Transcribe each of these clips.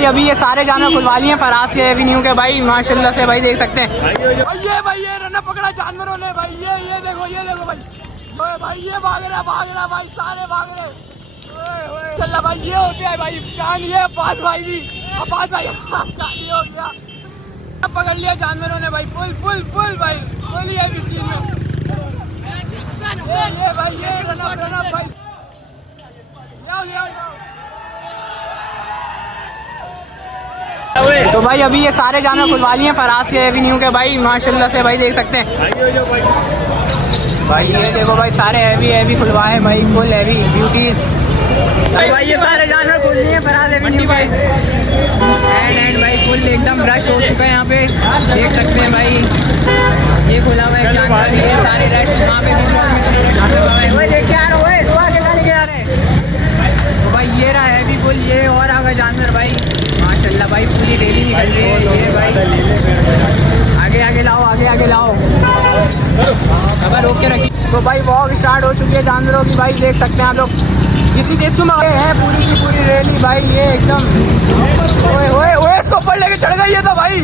भाई अभी ये सारे जानवर खुलवा लिए फराज के एवेन्यू के भाई माशाल्लाह से भाई देख सकते हैं। भाई ये रन पकड़ा जानवरों ने भाई ये देखो भाई ये भाग रहा भाई सारे भाग रहे चल भाई ये हो गया भाई चांद ये पास भाई भी पास भाई चांद ये हो गया पकड़ लिया जानवरों ने भाई फुल भाई फुल ये बिस्किट में ये भाई ये रन भाई तो भाई अभी ये सारे जानवर खुलवा लिए फराज के एवेन्यू के भाई माशाल्लाह से भाई देख सकते हैं। भाई ये देखो भाई सारे हैवी खुलवाए भाई फुल हैवी ब्यूटीज भाई ये सारे जानवर खुल लिए फराज एवेन्यू भाई एंड भाई फुल एकदम रश हो चुका है यहाँ पे देख सकते हैं भाई ये खुला हुआ है जानवर ये सारे रश वहाँ पे देख आ रहे तो भाई ये रहा हैवी फुल ये और आगे जानवर भाई माशाल्लाह भाई पूरी डेली निकल रही है ये भाई आगे लाओ खबर रोक के रखिए। तो भाई वॉक स्टार्ट हो चुकी है जानवरों की भाई देख सकते हैं आप लोग जितनी देश में है पूरी की पूरी रैली भाई ये एकदम ओए इसको ऊपर लेके चढ़ गई है तो भाई ये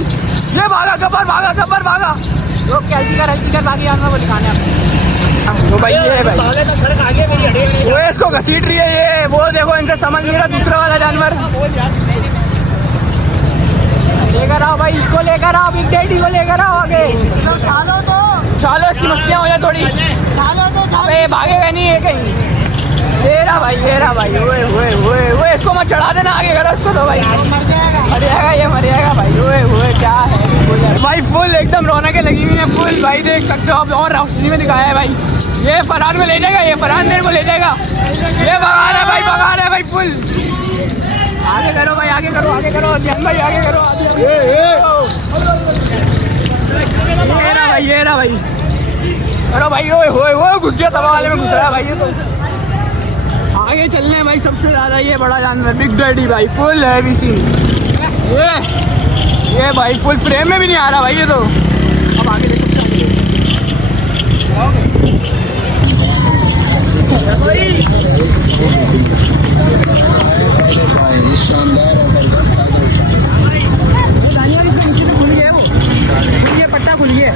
गब्बर भागा लोग हल्की बाकी जानवर को दिखाने आपको। तो भाई ये भाई वो इसको घसीट रही है ये वो देखो इनसे समझ नहीं रहा दूसरा वाला जानवर लेकर आओ भाई इसको लेकर आओ बिग डैडी को लेकर आओ आगे चलो इसकी मस्तियाँ हो जाए थोड़ी अबे भागेगा नहीं है कहीं ये रहा भाई ओए इसको मत चढ़ा देना आगे करो इसको तो भाई मर जाएगा भाई ओए क्या है भाई फुल एकदम रौनकें लगी हुई है फुल भाई देख सकते हो आप और रोशनी में दिखाया है भाई ये फरहान में ले जाएगा ये फरहान मेरे को ले जाएगा ये भगा रहा है भाई फुल आगे करो भाई आगे करो अध्ययन भाई आगे करो ये रहा भाई करो भाई ओए घुस गया तवा वाले में घुस रहा भाई ये तो आगे चलने हैं भाई सबसे ज्यादा ये बड़ा जानवर बिग डैडी भाई फुल हैवी सीन ये भाई फुल फ्रेम में भी नहीं आ रहा भाई ये तो अब आगे देख सकते पट्टा खुल गया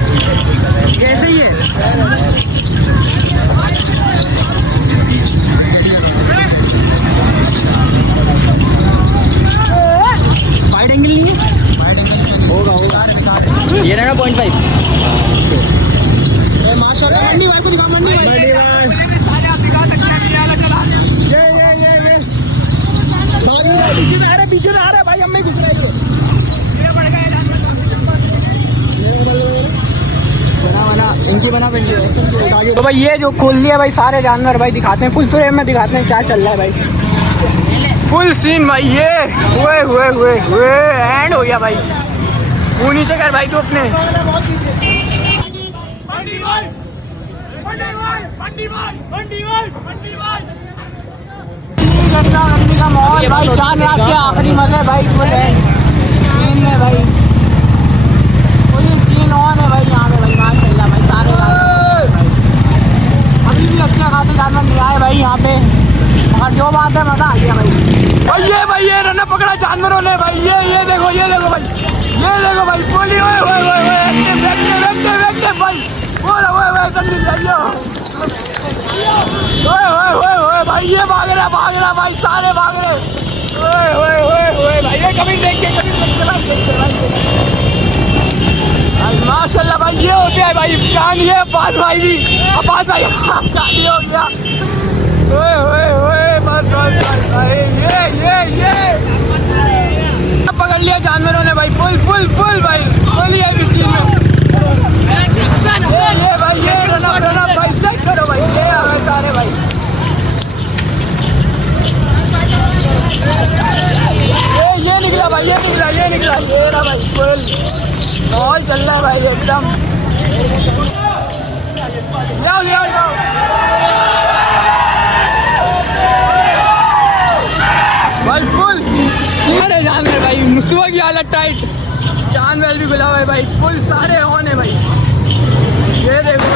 ऐसे ही है वाइड एंगल नहीं है होगा ये रहेगा 0.5 माशाल्लाह मंडी भाई को दिखा मंडी भाई सारे आप दिखा सकते हैं ये पीछे में आ रहा है भाई हम नहीं दिख रहे ये बढ़ गया इनकी बना तो भाई ये जो खोल लिया भाई सारे जानवर भाई दिखाते हैं फुल फ्रेम में दिखाते हैं क्या चल रहा है भाई फुल सीन भाई ये हुए एंड हो गया भाई वो नीचे कर भाई तो अपने गंदी का माहौल भाई चांद रात के आखिरी मजे भाई फुल है सीन में भाई फुल सीन ऑन है भाई यहाँ पे भाई माशाल्लाह भाई सारे अभी भी अच्छे खासे जानवर नहीं आए भाई यहाँ पे और जो बात है मजा आ गया भाई ये रन पकड़ा जानवरों ने भाई ये देखो भाई बोली भाई भाई ये भाग रहा भाई सारे भाग रहे भाई ये कभी देख के भाई माशाल्लाह भाई ये हो गया भाई चांद ये पास भाई भी पास भाई चांद ये हो गया ये पकड़ लिया जानवरों ने भाई फुल भाई फुल ये बिस्किट में ये भाई ये रना भाई चेक करो भाई ये आ गए सारे भाई ये निकला भाई ये रहा भाई फुल बहुत चल रहा है भाई एकदम जाओ भाई फुल अरे जानवर भाई मुसवा की हालत टाइट जानवर भी खुला हुआ है भाई फुल सारे ऑन है भाई ये देखो